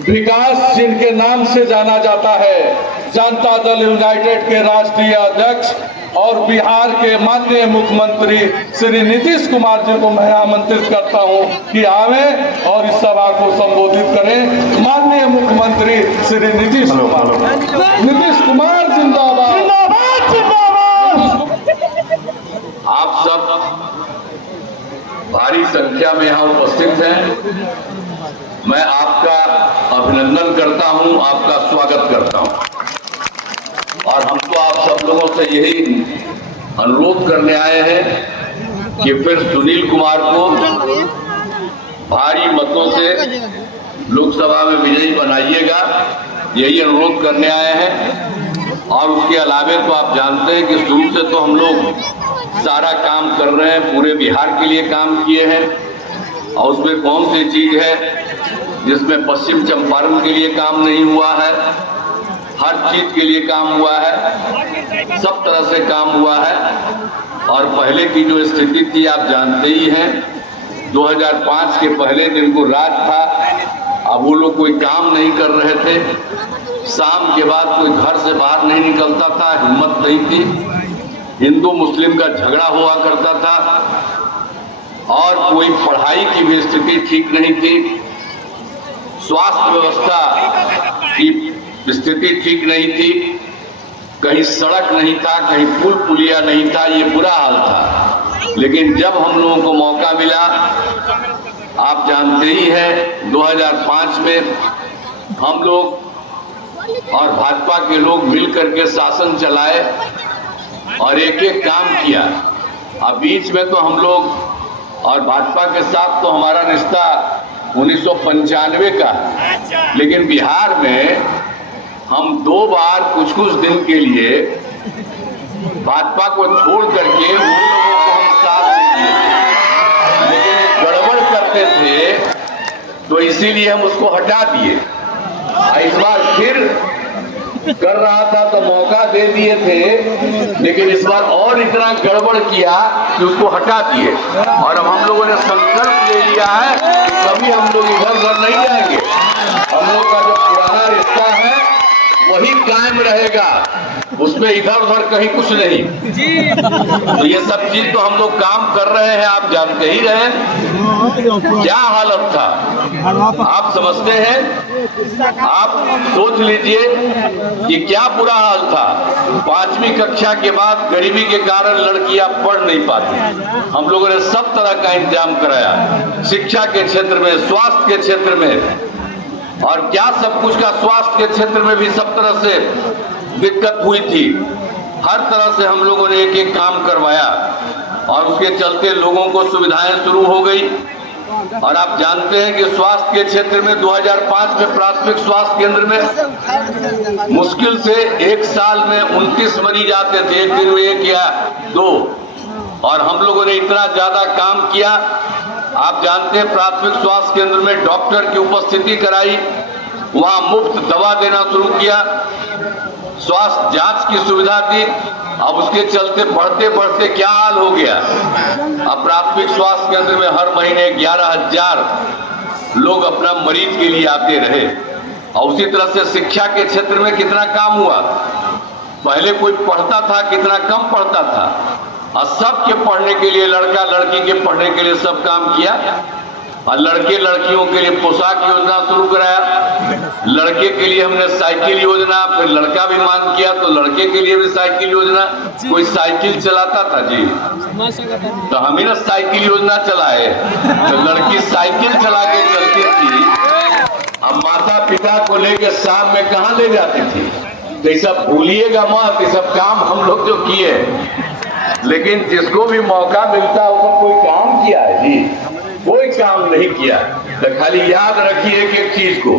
विकास जिनके नाम से जाना जाता है, जनता दल यूनाइटेड के राष्ट्रीय अध्यक्ष और बिहार के माननीय मुख्यमंत्री श्री नीतीश कुमार जी को मैं आमंत्रित करता हूं कि आवे और इस सभा को संबोधित करें। माननीय मुख्यमंत्री श्री नीतीश कुमार। नीतीश कुमार जिंदाबाद, जिंदाबाद, जिंदाबाद। आप सब भारी संख्या में यहाँ उपस्थित हैं। मैं आपका अभिनंदन करता हूं, आपका स्वागत करता हूं और हम तो आप सब लोगों से यही अनुरोध करने आए हैं कि फिर सुनील कुमार को भारी मतों से लोकसभा में विजयी बनाइएगा, यही अनुरोध करने आए हैं। और उसके अलावे तो आप जानते हैं कि शुरू से तो हम लोग सारा काम कर रहे हैं, पूरे बिहार के लिए काम किए हैं और उसमें कौन सी चीज है जिसमें पश्चिम चंपारण के लिए काम नहीं हुआ है। हर चीज के लिए काम हुआ है, सब तरह से काम हुआ है। और पहले की जो स्थिति थी आप जानते ही हैं, 2005 के पहले दिन को राज था, अब वो लोग कोई काम नहीं कर रहे थे। शाम के बाद कोई घर से बाहर नहीं निकलता था, हिम्मत नहीं थी। हिंदू मुस्लिम का झगड़ा हुआ करता था और कोई पढ़ाई की भी स्थिति ठीक नहीं थी। स्वास्थ्य व्यवस्था की स्थिति ठीक नहीं थी, कहीं सड़क नहीं था, कहीं पुल पुलिया नहीं था, ये बुरा हाल था। लेकिन जब हम लोगों को मौका मिला, आप जानते ही हैं 2005 में हम लोग और भाजपा के लोग मिलकर के शासन चलाए और एक एक काम किया। अब बीच में तो हम लोग और भाजपा के साथ तो हमारा रिश्ता 1995 का, लेकिन बिहार में हम 2 बार कुछ कुछ दिन के लिए भाजपा को छोड़ करके उन लोगों को हम साथ दिए, लेकिन गड़बड़ करते थे तो इसीलिए हम उसको हटा दिए। इस बार फिर कर रहा था तो मौका दे दिए थे, लेकिन इस बार और इतना गड़बड़ किया कि उसको हटा दिए। और अब हम लोगों ने संकल्प ले लिया है कि कभी हम लोग इधर उधर नहीं जाएंगे। हम लोग का जो पुराना रिश्ता है वही कायम रहेगा, उसमें इधर उधर कहीं कुछ नहीं। तो ये सब चीज तो हम लोग काम कर रहे हैं, आप जानते ही रहे क्या हालत था। आप समझते हैं, आप सोच लीजिए कि क्या बुरा हाल था। 5वीं कक्षा के बाद गरीबी के कारण लड़कियां पढ़ नहीं पाती। हम लोगों ने सब तरह का इंतजाम कराया, शिक्षा के क्षेत्र में, स्वास्थ्य के क्षेत्र में, और क्या सब कुछ का स्वास्थ्य के क्षेत्र में भी सब तरह से दिक्कत हुई थी। हर तरह से हम लोगों ने एक एक काम करवाया और उसके चलते लोगों को सुविधाएं शुरू हो गई। और आप जानते हैं कि स्वास्थ्य के क्षेत्र में 2005 में प्राथमिक स्वास्थ्य केंद्र में मुश्किल से एक साल में 29 मरीज आते थे, एक दिन में 1 या 2, और हम लोगों ने इतना ज्यादा काम किया। आप जानते हैं प्राथमिक स्वास्थ्य केंद्र में डॉक्टर की उपस्थिति कराई, वहां मुफ्त दवा देना शुरू किया, स्वास्थ्य जांच की सुविधा दी। अब उसके चलते बढ़ते बढ़ते क्या हाल हो गया, अब प्राथमिक स्वास्थ्य केंद्र में हर महीने 11,000 लोग अपना मरीज के लिए आते रहे। और उसी तरह से शिक्षा के क्षेत्र में कितना काम हुआ। पहले कोई पढ़ता था, कितना कम पढ़ता था, और सबके पढ़ने के लिए, लड़का लड़की के पढ़ने के लिए सब काम किया। और लड़के लड़कियों के लिए पोशाक योजना शुरू कराया, लड़के के लिए हमने साइकिल योजना, फिर लड़का भी मांग किया तो लड़के के लिए भी साइकिल योजना। कोई साइकिल चलाता था जी, तो हम ही ना साइकिल योजना चलाए, तो लड़की साइकिल चला के चलती थी, अब माता पिता को लेकर शाम में कहाँ ले जाती थी। तो ये सब भूलिएगा मत, ये सब काम हम लोग जो किए, लेकिन जिसको भी मौका मिलता है उसको कोई काम किया है जी, कोई काम नहीं किया। तो खाली याद रखिए एक चीज को,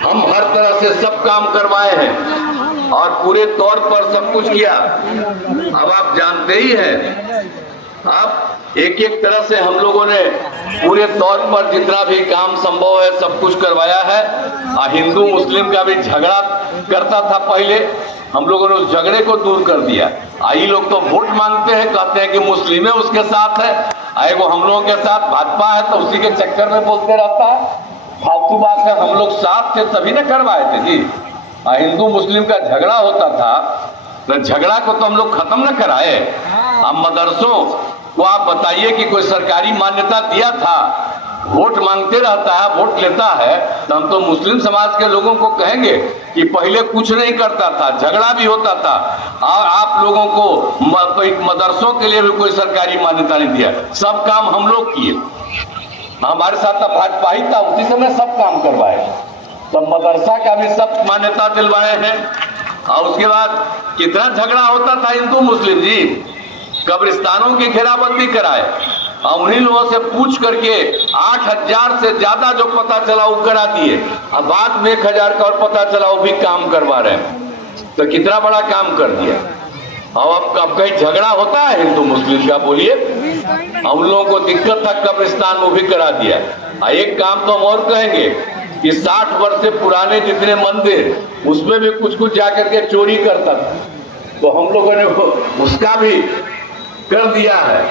हम हर तरह से सब काम करवाए हैं और पूरे तौर पर सब कुछ किया। अब आप जानते ही हैं, अब एक एक तरह से हम लोगों ने पूरे तौर पर जितना भी काम संभव है सब कुछ करवाया है। हिंदू मुस्लिम का भी झगड़ा करता था पहले, हम लोगों ने उस झगड़े को दूर कर दिया। आई लोग तो वोट मांगते हैं, कहते हैं कि मुस्लिम उसके साथ है, एगो हम लोगों के साथ भाजपा है, तो उसी के चक्कर में बोलते रहता है। फालतू बात है, हम लोग साथ थे तभी ना करवाए थे जी। हिंदू मुस्लिम का झगड़ा होता था तो झगड़ा को तो हम लोग खत्म ना कराए। हम मदरसों को आप बताइए कि कोई सरकारी मान्यता दिया था? वोट मांगते रहता है, वोट लेता है, तो हम तो मुस्लिम समाज के लोगों को कहेंगे कि पहले कुछ नहीं करता था, झगड़ा भी होता था, और आप लोगों को मदरसों के लिए भी कोई सरकारी मान्यता नहीं दिया। सब काम हम लोग किए, हमारे साथ तो भाजपा ही था, उसी समय सब काम करवाए। तो मदरसा का भी सब मान्यता दिलवाए हैं। और उसके बाद कितना झगड़ा होता था हिंदू मुस्लिम जी, कब्रिस्तानों की घेराबंदी कराए और उन्हीं लोगों से पूछ करके 8,000 से ज्यादा जो पता चला वो करा दिए। अब बाद में 1,000 का और पता चला वो भी काम करवा रहे हैं। तो कितना बड़ा काम कर दिया। और अब कहीं झगड़ा होता है हिंदू मुस्लिम का? बोलिए। उन लोगों को दिक्कत था कब्रिस्तान वो भी करा दिया। एक काम तो हम और कहेंगे कि 60 वर्ष से पुराने जितने मंदिर उसमें भी कुछ कुछ जाकर के चोरी करता था, तो हम लोगों ने उसका भी कर दिया है।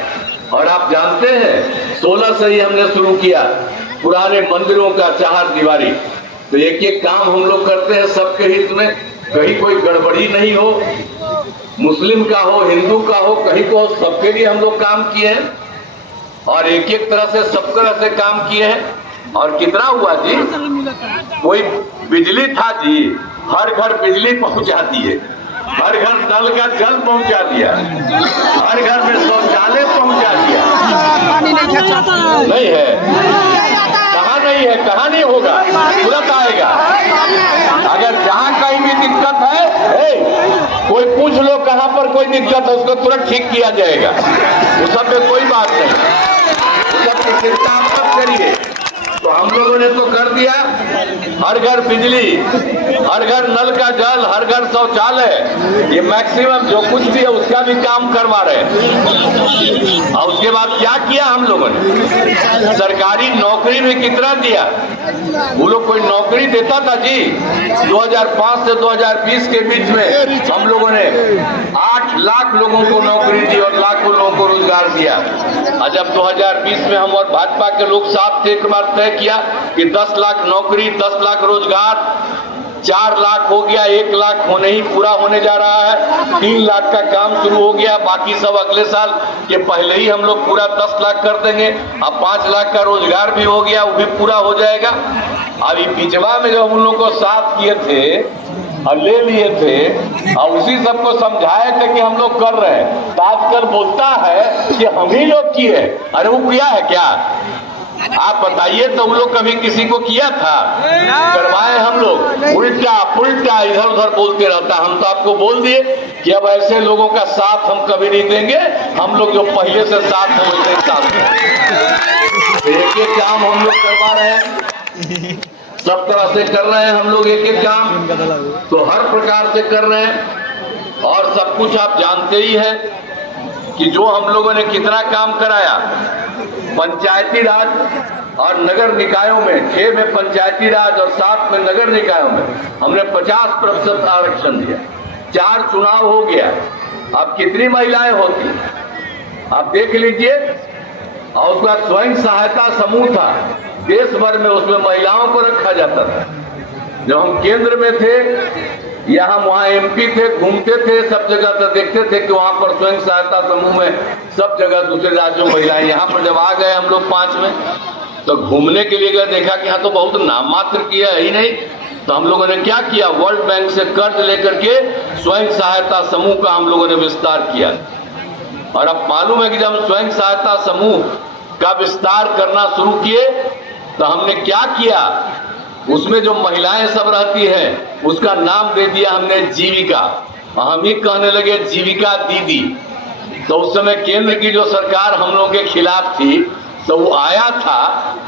और आप जानते हैं 16 से ही हमने शुरू किया पुराने मंदिरों का चार दीवारी। तो एक एक काम हम लोग करते हैं सबके हित में, कहीं कोई गड़बड़ी नहीं हो, मुस्लिम का हो, हिंदू का हो, कहीं को हो, सबके लिए हम लोग काम किए हैं और एक एक तरह से सब तरह से काम किए हैं। और कितना हुआ जी? कोई बिजली था जी, हर घर बिजली पहुंचा दिए, हर घर नल का जल पहुंचा दिया, हर घर में शौचालय पहुंचा दिया। नहीं है? कहाँ नहीं है? कहाँ नहीं होगा? तुरंत आएगा। अगर जहाँ कहीं भी दिक्कत है, कोई पूछ लो कहाँ पर कोई दिक्कत है, उसको तुरंत ठीक किया जाएगा। उस सब में कोई बात नहीं, उस सब की चिंता आप सब करिए। तो हम लोगों ने तो कर दिया, हर घर बिजली, हर घर नल का जल, हर घर शौचालय, ये मैक्सिमम जो कुछ भी है उसका भी काम करवा रहे हैं। और उसके बाद क्या किया हम लोगों ने? सरकारी नौकरी भी कितना दिया? वो लोग कोई नौकरी देता था जी? 2005 से 2020 के बीच में हम लोगों ने 8 लाख लोगों को नौकरी दी और लाखों लोगों को रोजगार दिया। और जब 2020 में हम और भाजपा के लोग साथ थे, एक बार तय किया कि 10 लाख नौकरी, 10 लाख रोजगार, 4 लाख हो गया, 1 लाख होने ही पूरा होने जा रहा है, 3 लाख का काम शुरू हो गया, बाकी सब अगले साल के पहले ही हम लोग पूरा 10 लाख कर देंगे। अब 5 लाख का रोजगार भी हो गया, वो भी पूरा हो जाएगा। अभी पिछवा में जो हम उन लोगों को साथ किए थे और ले लिए थे और उसी सबको समझाए थे कि हम लोग कर रहे हैं, तो आजकल बोलता है कि हम ही लोग किए। अरे वो किया है क्या? आप बताइए तो उन लोग कभी किसी को किया था? करवाए हम लोग, उल्टा पुल्टा इधर उधर बोलते रहता। हम तो आपको बोल दिए कि अब ऐसे लोगों का साथ हम कभी नहीं देंगे, हम लोग जो पहले से साथ हैं वैसे साथ हैं। एक एक काम हम लोग करवा रहे हैं, सब तरह से कर रहे हैं हम लोग, एक एक काम तो हर प्रकार से कर रहे हैं। और सब कुछ आप जानते ही हैं कि जो हम लोगों ने कितना काम कराया। पंचायती राज और नगर निकायों में 6 में पंचायती राज और 7 में नगर निकायों में हमने 50% आरक्षण दिया। 4 चुनाव हो गया, अब कितनी महिलाएं होती आप देख लीजिए। और उसका स्वयं सहायता समूह था, देश भर में उसमें महिलाओं को रखा जाता था। जब हम केंद्र में थे या हम वहाँ MP थे, घूमते थे सब जगह, तो देखते थे कि वहाँ पर स्वयं सहायता समूह में सब जगह दूसरे राज्यों में महिलाएं। यहाँ पर जब आ गए हम लोग 5 में, तो घूमने के लिए गए, देखा कि यहाँ तो बहुत नाम मात्र किया है ही नहीं। तो हम लोगों ने क्या किया, वर्ल्ड बैंक से कर्ज लेकर के स्वयं सहायता समूह का हम लोगों ने विस्तार किया। और अब मालूम है कि जब हम स्वयं सहायता समूह का विस्तार करना शुरू किए तो हमने क्या किया, उसमें जो महिलाएं सब रहती हैं उसका नाम दे दिया हमने जीविका। हम ही कहने लगे जीविका दीदी। तो उस समय केंद्र की जो सरकार हम लोगों के खिलाफ थी, तो वो आया था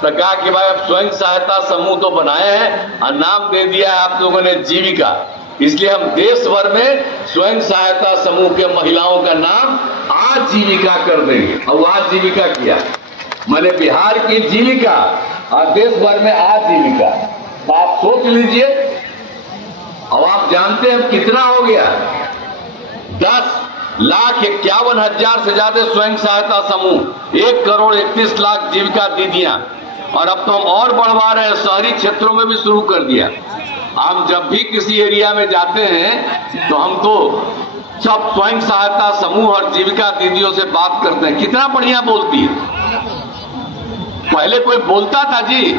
तो कहा कि भाई अब स्वयं सहायता समूह तो बनाए हैं और नाम दे दिया है आप लोगों ने जीविका, इसलिए हम देश भर में स्वयं सहायता समूह के महिलाओं का नाम आजीविका कर देंगे। और आजीविका किया, मैंने बिहार की जीविका और देश भर में आजीविका। तो आप सोच लीजिए। अब आप जानते हैं कितना हो गया, 10,51,000 से ज्यादा स्वयं सहायता समूह, 1,31,00,000 जीविका दीदियां और अब तो हम और बढ़वा रहे हैं, शहरी क्षेत्रों में भी शुरू कर दिया। हम जब भी किसी एरिया में जाते हैं तो हम तो सब स्वयं सहायता समूह और जीविका दीदियों से बात करते हैं। कितना बढ़िया बोलती है। पहले कोई बोलता था जी,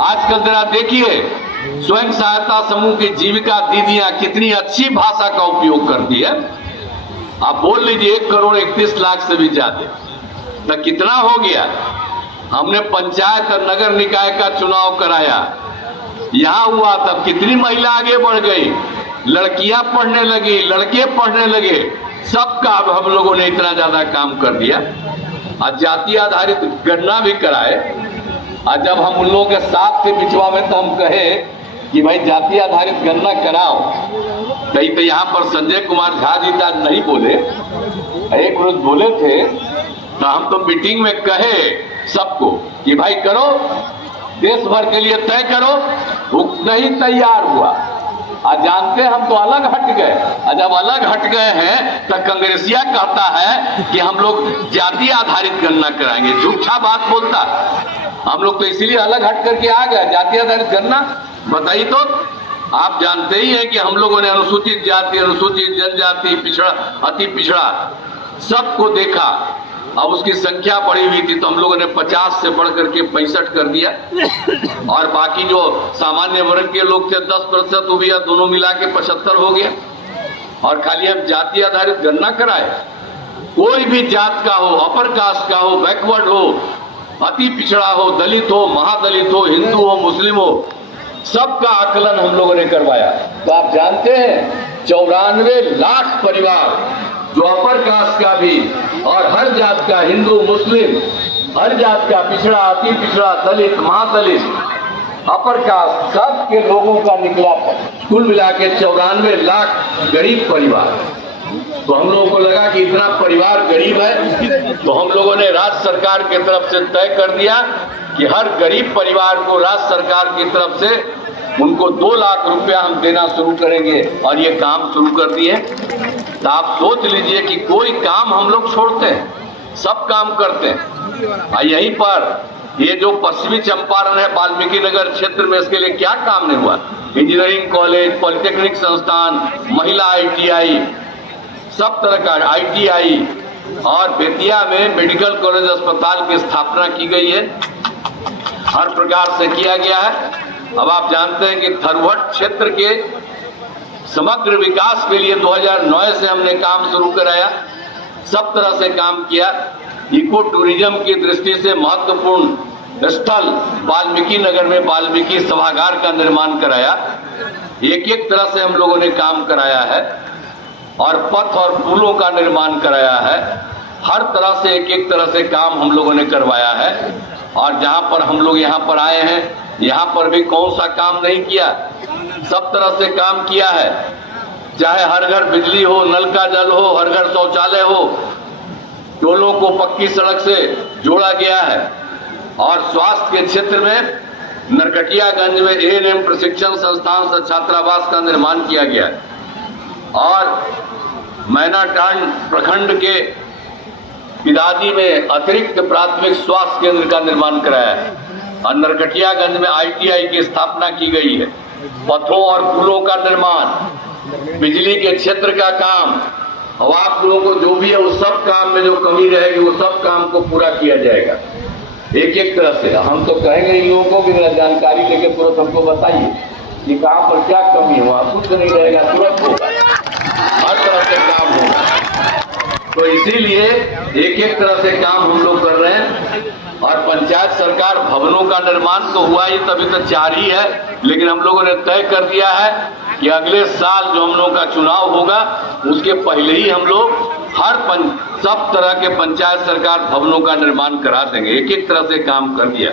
आजकल जरा देखिए स्वयं सहायता समूह की जीविका दीदियां कितनी अच्छी भाषा का उपयोग करती है। आप बोल लीजिए 1,31,00,000 से भी ज्यादा, तो कितना हो गया। हमने पंचायत और नगर निकाय का चुनाव कराया, यहां हुआ तब कितनी महिला आगे बढ़ गई, लड़कियां पढ़ने लगी, लड़के पढ़ने लगे, सबका अब हम लोगों ने इतना ज्यादा काम कर दिया। और जाति आधारित गणना भी कराए। और जब हम उन लोगों के साथ थे बिचवा में तो हम कहे कि भाई जाति आधारित गणना कराओ, कहीं तो यहाँ पर संजय कुमार झा जी आज नहीं बोले, एक रोज बोले थे, तो हम तो मीटिंग में कहे सबको कि भाई करो, देश भर के लिए तय करो, नहीं तैयार हुआ। आज जानते हैं हम तो अलग हट गए। और जब अलग हट गए हैं तो कांग्रेसिया कहता है कि हम लोग जाति आधारित गणना कराएंगे। झूठा बात बोलता। हम लोग तो इसीलिए अलग हट करके आ गए। जाति आधारित गणना बताइए तो। आप जानते ही हैं कि हम लोगों ने अनुसूचित जाति, अनुसूचित जनजाति, पिछड़ा, अति पिछड़ा सबको देखा। अब उसकी संख्या बढ़ी हुई थी तो हम लोगों ने 50 से बढ़ करके 65 कर दिया। और बाकी जो सामान्य वर्ग के लोग थे 10% वो भी दोनों मिला के 75 हो गया। और खाली हम जाति आधारित गणना कराए, कोई भी जात का हो, अपर कास्ट का हो, बैकवर्ड हो, अति पिछड़ा हो, दलित हो, महादलित हो, हिंदू हो, मुस्लिम हो, सबका आकलन हम लोगों ने करवाया। तो आप जानते हैं 94 लाख परिवार जो अपर कास्ट का भी और हर जात का, हिंदू मुस्लिम, हर जात का, पिछड़ा, अति पिछड़ा, दलित, महादलित, अपर कास्ट, सब के लोगों का निकला कुल मिला के 94 लाख गरीब परिवार। तो हम लोगों को लगा कि इतना परिवार गरीब है, तो हम लोगों ने राज्य सरकार की तरफ से तय कर दिया कि हर गरीब परिवार को राज्य सरकार की तरफ से उनको 2 लाख रुपया हम देना शुरू करेंगे। और ये काम शुरू कर दिए। तो आप सोच लीजिए कि कोई काम हम लोग छोड़ते हैं, सब काम करते हैं। और यहीं पर ये जो पश्चिमी चंपारण है, वाल्मीकि नगर क्षेत्र में, इसके लिए क्या काम नहीं हुआ। इंजीनियरिंग कॉलेज, पॉलिटेक्निक संस्थान, महिला ITI, सब तरह का ITI, और बेतिया में मेडिकल कॉलेज अस्पताल की स्थापना की गई है, हर प्रकार से किया गया है। अब आप जानते हैं कि थरवट क्षेत्र के समग्र विकास के लिए 2009 से हमने काम शुरू कराया, सब तरह से काम किया। इको टूरिज्म की दृष्टि से महत्वपूर्ण स्थल वाल्मीकि नगर में वाल्मीकि सभागार का निर्माण कराया। एक एक तरह से हम लोगों ने काम कराया है। और पथ और पुलों का निर्माण कराया है। हर तरह से एक एक तरह से काम हम लोगों ने करवाया है। और जहां पर हम लोग यहाँ पर आए हैं, यहाँ पर भी कौन सा काम नहीं किया, सब तरह से काम किया है। चाहे हर घर बिजली हो, नल का जल हो, हर घर शौचालय हो, टोलों को पक्की सड़क से जोड़ा गया है। और स्वास्थ्य के क्षेत्र में नरकटियागंज में ANM प्रशिक्षण संस्थान से छात्रावास का निर्माण किया गया है। और मैनाटांड प्रखंड के पिदादी में अतिरिक्त प्राथमिक स्वास्थ्य केंद्र का निर्माण कराया है। और नरकटियागंज में ITI की स्थापना की गई है। पथों और पुलों का निर्माण, बिजली के क्षेत्र का काम, अब आप लोगों को जो भी है उस सब काम में जो कमी रहेगी वो सब काम को पूरा किया जाएगा एक एक तरह से। हम तो कहेंगे इन लोगों को कि जानकारी लेके तुरंत हमको बताइए कि कहाँ पर क्या कमी हुआ, कुछ नहीं रहेगा, तुरंत होगा, हर तरह से काम होगा। तो इसीलिए एक एक तरह से काम हम लोग कर रहे हैं। और पंचायत सरकार भवनों का निर्माण तो हुआ ही, तभी तो 4 ही है, लेकिन हम लोगों ने तय कर दिया है कि अगले साल जो हम लोगों का चुनाव होगा उसके पहले ही हम लोग सब तरह के पंचायत सरकार भवनों का निर्माण करा देंगे। एक एक तरह से काम कर दिया,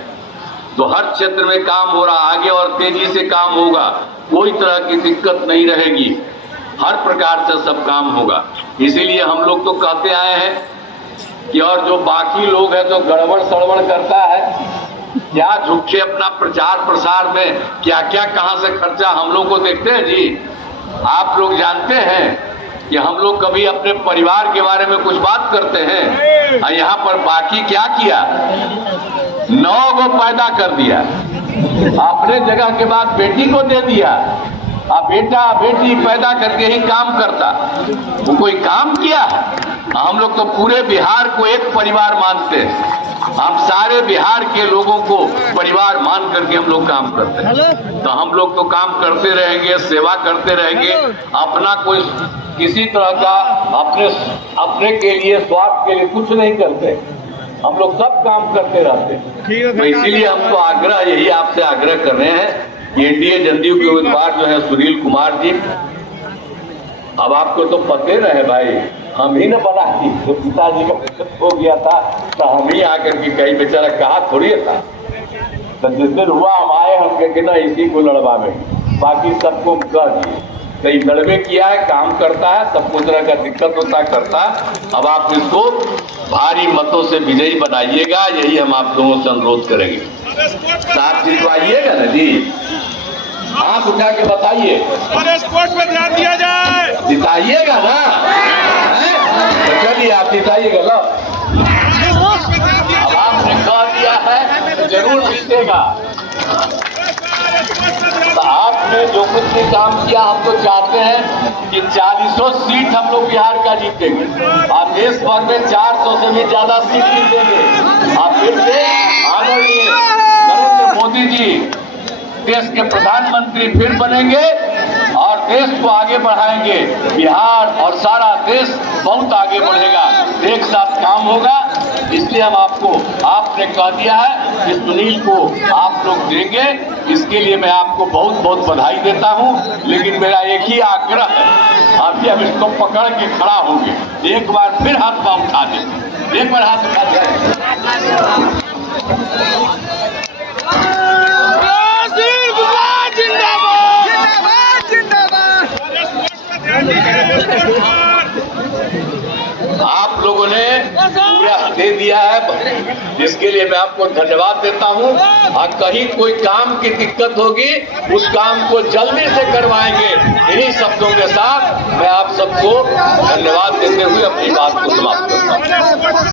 तो हर क्षेत्र में काम हो रहा, आगे और तेजी से काम होगा, कोई तरह की दिक्कत नहीं रहेगी, हर प्रकार से सब काम होगा। इसीलिए हम लोग तो कहते आए हैं कि और जो बाकी लोग हैं जो गड़बड़ सड़बड़ करता है, क्या झूठे अपना प्रचार प्रसार में क्या क्या कहां से खर्चा, हम लोग को देखते हैं जी। आप लोग जानते हैं कि हम लोग कभी अपने परिवार के बारे में कुछ बात करते हैं, और यहाँ पर बाकी क्या किया, 9 को पैदा कर दिया, अपने जगह के बाद बेटी को दे दिया। अब बेटा बेटी पैदा करके ही काम करता, वो कोई काम किया? हम लोग तो पूरे बिहार को एक परिवार मानते हैं। हम सारे बिहार के लोगों को परिवार मान करके हम लोग काम करते हैं। तो हम लोग तो काम करते रहेंगे, सेवा करते रहेंगे। अपना कोई किसी तरह का अपने के लिए, स्वार्थ के लिए कुछ नहीं करते। हम लोग सब काम करते रहते हैं। तो इसीलिए हम तो यही आपसे आग्रह कर रहे हैं कि एनडीए जदयू के उम्मीदवार जो है सुनील कुमार जी, अब आपको तो पते रहे भाई, हम ही न बना दी, तो पिताजी का हो गया था तो हम ही आकर के कहीं बेचारा कहा थोड़ी था। तो जिस दिन हुआ हम आए, हम कहे ना इसी को लड़वा में, बाकी सबको कह दिए। कई लड़वे किया है, काम करता है, सबको तरह का दिक्कत होता है, करता है। अब आप इसको भारी मतों से विजयी बनाइएगा, यही हम आप लोगों से अनुरोध करेंगे। साथ जितवाइएगा ना जी, हाथ उठा के बताइए, स्पोर्ट्स में ध्यान दिया जाए, जिताइएगा ना? तो चलिए आप जिताइएगा ना। अब आपने कह दिया है तो जरूर जीतेगा। तो आपने जो कुछ भी काम किया, हम तो चाहते हैं कि 40 सीट हम लोग बिहार का जीतेंगे। आप देश भर में 400 से भी ज्यादा सीट जीतेंगे। आप फिर से आदरणीय नरेंद्र मोदी जी देश के प्रधानमंत्री फिर बनेंगे और देश को आगे बढ़ाएंगे। बिहार और सारा देश बहुत आगे बढ़ेगा, एक साथ काम होगा। इसलिए हम आपने कह दिया है कि सुनील को आप लोग देंगे, इसके लिए मैं आपको बहुत बहुत बधाई देता हूं। लेकिन मेरा एक ही आग्रह है, अभी हम इसको पकड़ के खड़ा होंगे, एक बार फिर हाथ पांव उठा दें, एक बार हाथ उठा दें। आप लोगों ने पूरा दे दिया है, जिसके लिए मैं आपको धन्यवाद देता हूं। और कहीं कोई काम की दिक्कत होगी, उस काम को जल्दी से करवाएंगे। इन्हीं शब्दों के साथ मैं आप सबको धन्यवाद देते हुए अपनी बात को समाप्त करता हूं।